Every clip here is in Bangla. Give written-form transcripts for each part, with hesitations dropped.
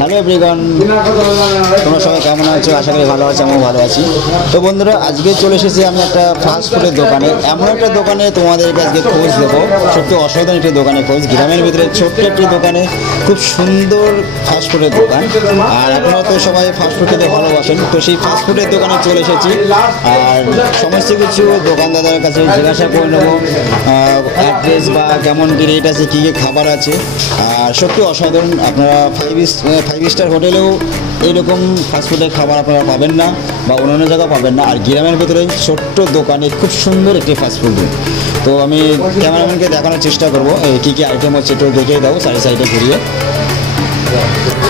হ্যালো এভরিওয়ান, তোমরা সবাই কেমন আছো? আশা করি ভালো আছো, আমিও ভালো আছি। তো বন্ধুরা, আজকে চলে এসেছি আমি একটা ফাস্ট ফুডের দোকানে। এমন একটা দোকানে তোমাদেরকে আজকে খোঁজ দেবো, সত্যি অসাধারণ একটি দোকানে খোঁজ। গ্রামের ভিতরে ছোট্ট একটি দোকানে খুব সুন্দর ফাস্ট ফুডের দোকান। আর আপনারা তো সবাই ফাস্ট ফুড খেতে ভালোবাসেন, তো সেই ফাস্ট ফুডের দোকানে চলে এসেছি। আর সমস্ত কিছু দোকানদারের কাছে জিজ্ঞাসা করে নেবো, অ্যাড্রেস বা কেমন কি রেট আছে, কী কী খাবার আছে। আর সত্যি অসাধারণ। আপনারা ফাইভ স্টার হোটেলেও এইরকম ফাস্টফুডের খাবার আপনারা পাবেন না, বা অন্যান্য জায়গায় পাবেন না। আর গ্রামের ভেতরে ছোট্ট দোকানে খুব সুন্দর একটি ফাস্টফুড। তো আমি ক্যামেরাম্যানকে দেখানোর চেষ্টা করবো কী কী আইটেম হচ্ছে, একটু দেখিয়ে দাও সাইডে ঘুরিয়ে।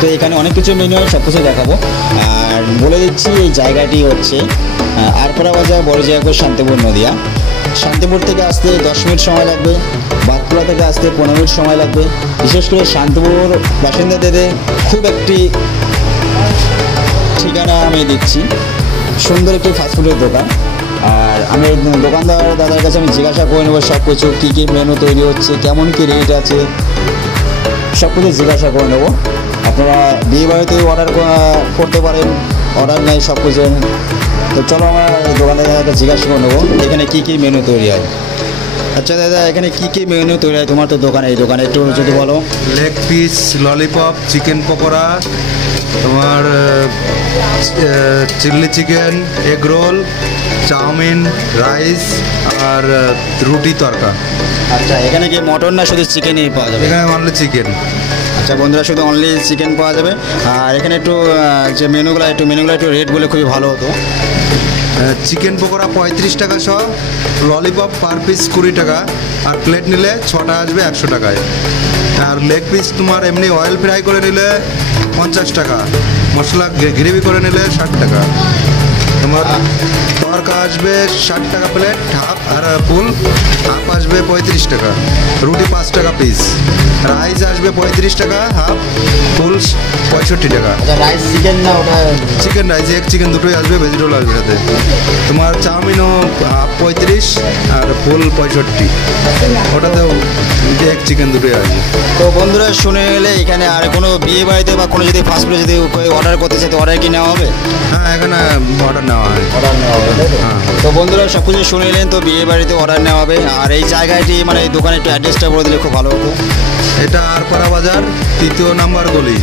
তো এখানে অনেক কিছু মেনু হয়, সব কিছু দেখাবো। আর বলে দিচ্ছি, এই জায়গাটি হচ্ছে আরপাড়া বাজার, বড় জায়গা, শান্তিপুর, নদিয়া। শান্তিপুর থেকে আসতে 10 মিনিট সময় লাগবে, বাঁকুড়া থেকে আসতে 15 মিনিট সময় লাগবে। বিশেষ করে শান্তিপুর বাসিন্দাদের খুব একটি ঠিকানা আমি দিচ্ছি, সুন্দর একটি ফাস্টফুডের দোকান। আর আমি দোকানদার দাদার কাছে আমি জিজ্ঞাসা করে নেবো সব কিছু, কী কী মেনু তৈরি হচ্ছে, কেমন কী রেট আছে, সব কিছু জিজ্ঞাসা করে নেবো। আপনারা বিয়ে বাড়িতে অর্ডার করতে পারেন, অর্ডার নেয় সব কিছু। তো চলো আমরা দোকানদারকে জিজ্ঞাসা করে নেবো এখানে কী কী মেনু তৈরি হয়। আচ্ছা দাদা, এখানে কী কী মেনু তৈরি হয় তোমার তো দোকানে? এই দোকানে একটু যদি বলো। Leg piece, lollipop, chicken pakora, তোমার chilli chicken, egg roll, chow mein, rice আর রুটি তরকা। আচ্ছা, এখানে কি মটন না শুধু চিকেনই পাওয়া যাবে? এখানে অনলি চিকেন। আচ্ছা বন্ধুরা, শুধু অনলি চিকেন পাওয়া যাবে। আর এখানে একটু যে মেনুগুলো একটু রেট বলে খুবই ভালো হতো। চিকেন পকোড়া 35 টাকা সহ, ললিপপ পার পিস 20 টাকা, আর প্লেট নিলে 6টা আসবে 100 টাকায়। আর লেগ পিস তোমার এমনি অয়েল ফ্রাই করে নিলে 50 টাকা, মশলা গ্রেভি করে নিলে 60 টাকা। তোমার তরকা আসবে 60 টাকা প্লেট, হাফ আর ফুল হাফ আসবে 35 টাকা, রুটি 5 টাকা পিস, রাইস আসবে 35 টাকা হাফ, ফুল 65 টাকা। রাইস চিকেন না ওটা? চিকেন রাইস, এক চিকেন দুটোই আসবে, ভেজিটেবল আসবে সাথে। তোমার চাউমিনও হাফ 35 আর ফুল 65, ওটাতেও এক চিকেন দুটোই আসবে। তো বন্ধুরা শুনে এলে, এখানে আর কোনো বিয়ে বাড়িতে বা কোনো যদি ফাস্টফুডে যদি অর্ডার করতে চাই, তো অর্ডার কি নেওয়া হবে? হ্যাঁ, এখানে অর্ডার নেওয়া হয়। অর্ডার নেওয়া হবে, হ্যাঁ। তো বন্ধুরা সব কিছু শুনে এলেন, তো বিয়ে বাড়িতে অর্ডার নেওয়া হবে। আর এই জায়গাটি মানে এই দোকানে একটু অ্যাড্রেসটা বলে দিলে খুব ভালো হতো। এটা আরপাড়া বাজার, 3 নম্বর গলি।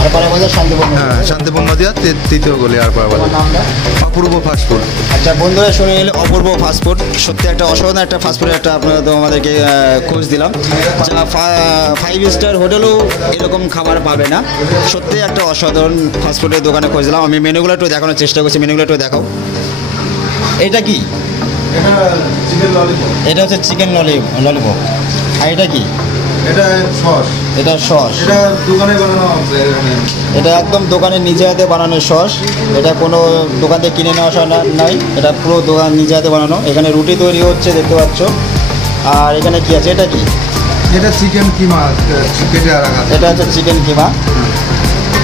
আরপাড়া বাজার, শান্তিপুর। হ্যাঁ, শান্তিপুর নদিয়া, 3 গলি, আরপাড়া বাজার। নামটা? অপূর্ব ফাস্টফুড। আচ্ছা বন্ধুরা শুনে এলে, অপূর্ব ফাস্টফুড সত্যি একটা অসাধারণ একটা ফাস্টফুডের একটা আপনারা তো আমাদেরকে খোঁজ দিলাম। যা 5 স্টার হোটেলেও এরকম খাবার পাবে না। সত্যি একটা অসাধারণ ফাস্টফুডের দোকানে খোঁজ দিলাম। আমি মেনুগুলো একটু দেখানোর চেষ্টা করছি, মেনুগুলো একটু দেখাও। এটা কি? Chicken lollipop. এটা হচ্ছে চিকেন ললিপপ। আর এটা কি? এটা সস। এটা সস। এটা দোকানে বানানো, এটা একদম দোকানে নিজে হাতে বানানো সস। এটা কোনো দোকান থেকে কিনে নেওয়া নাই, এটা পুরো দোকান নিজে হাতে বানানো। এখানে রুটি তৈরি হচ্ছে, দেখতে পাচ্ছ। আর এখানে কি আছে? এটা কি? এটা চিকেন কিমা কেটে রাখা। এটা হচ্ছে চিকেন কিমা,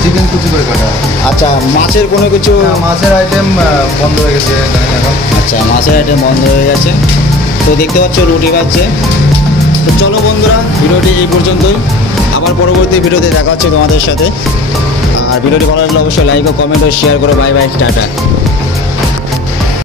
চিকেন কুচি করে কাটা। আচ্ছা, মাছের কোনো কিছু? মাছের আইটেম বন্ধ হয়ে গেছে এখন। আচ্ছা, মাছের আইটেম বন্ধ হয়ে গেছে। তো দেখতে পাচ্ছ রুটি পাচ্ছে। তো চলো বন্ধুরা, ভিডিওটি এই পর্যন্তই। আবার পরবর্তী ভিডিওতে দেখা হচ্ছে তোমাদের সাথে। আর ভিডিওটি ভালো লাগলে অবশ্যই লাইক ও কমেন্ট ও শেয়ার করো। Bye bye, tata.